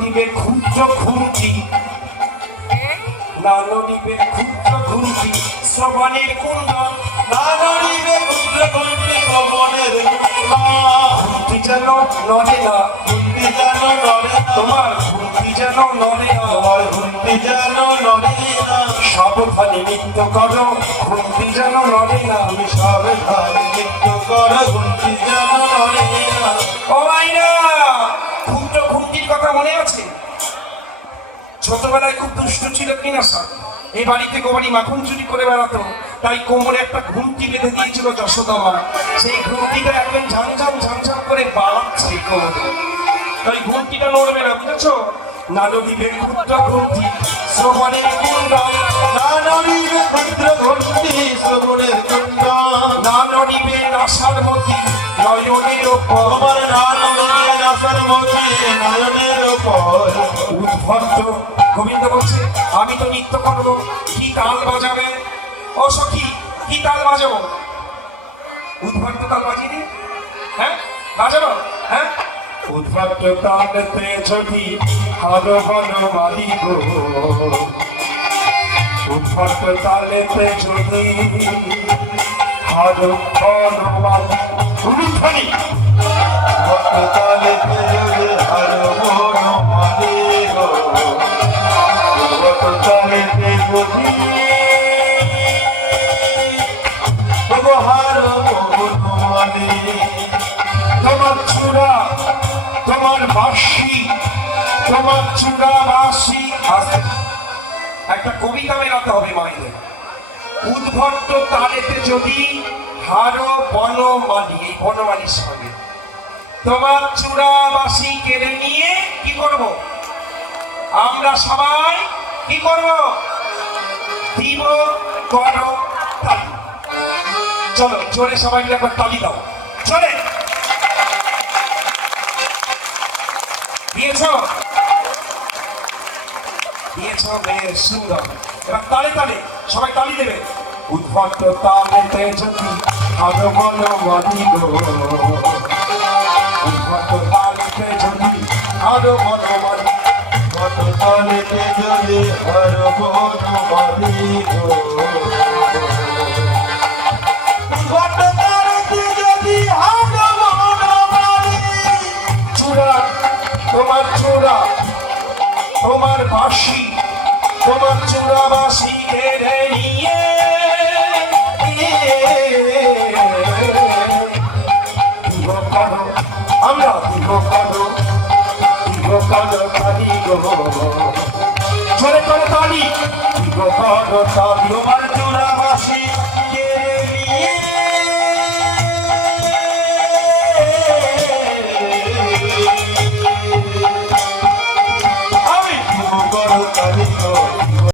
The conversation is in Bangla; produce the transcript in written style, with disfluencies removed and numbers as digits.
নদীবে ক্ষুদ্র খুন্তি, না নদীবে ক্ষুদ্র খুন্তি শ্রবণের কুণ্ডল, না নড়িবে ক্ষুদ্র খুন্তি শ্রবণের কুণ্ডল। খুন্তি যেন নড়ে না, খুন্তি যেন নড়ে না, তোমার খুন্তি যেন নড়ে না, তোমার খুন্তি যেন নড়ে না। সাবধানে নৃত্য করো খুন্তি যেন নড়ে না। তুমি সাবধানে নৃত্য করো, খুন্তি যেন নড়ে না। ও মাইনা, ক্ষুদ্র খুন্তির কথা মনে আছে? ছোটবেলায় খুব দুষ্ট ছিল কিনা স্যার, এই বাড়িতে গোবারি মাখন চুরি করে বেড়াতো, তাই কোমরে একটা ঘুমটি বেঁধে দিয়েছিল যশোদা মা। সেই ঘুমটিটা একদম ঝামঝাম ঝামঝাম করে বাড়াচ্ছে কোমরে, তাই ঘুমটিটা নড়বে না, বুঝেছো? না নদীবে ক্ষুদ্র ঘুমটি শ্রবণের কুণ্ডল, না নড়িবে ক্ষুদ্র খুন্তি শ্রবণের কুণ্ডল। না নড়িবে আশার মতি নয়নের ওপর, তোমার না নড়িবে আশার মতি নয়নের উপর। উদ্ভট গোবিন্দ বলছে আমি তো নৃত্য করবো, কি তাল বাজাবে? ও সখী, কি তাল বাজাবো? উদ্ভট তাল বাজিয়ে, হ্যাঁ বাজাবো, হ্যাঁ উদ্ভট তালতে যদি আরো বন মারিব, উদ্ভট তালেতে যদি আরো বন মারিব। উলুধ্বনি ভক্ততালে পেরে হর মন মারে গো, ভক্ততালে পেরে হর মন মারে। তোমার চূড়া, তোমার বাঁশি, তোমার চূড়া বাঁশি। একটা কবিতা মেলাতে হবে মাইদের। উদ্ভট তালেতে যদি হারো বনমালী, এই বনমালীর সঙ্গে তোমার চূড়া বাঁশি কেড়ে নিয়ে কি করব? আমরা সবাই কি করব? দিব করো তালি। চলো জোরে সবাই মিলে একবার তালি দাও, চলে দিয়েছ, দিয়েছ, বেশ সুন্দর। এবার তালে তালে সবাই তালি দেবে। উদ্ভট তালেতে যদি আরো বনমালী গো, উদ্ভট তালেতে যদি আরো বনমালী, ভক্ততালে পেরে হর মন মারে গো, ভক্ততালে যদি হর মন মারে। চূড়া, তোমার চূড়া, তোমার বাঁশি, তোমার চূড়া বাঁশি কেড়ে নিয়ে দিব করো, আমরা দিব করো, দিব করো তালি গো, জোরে করো তালি, দিব করো তালি।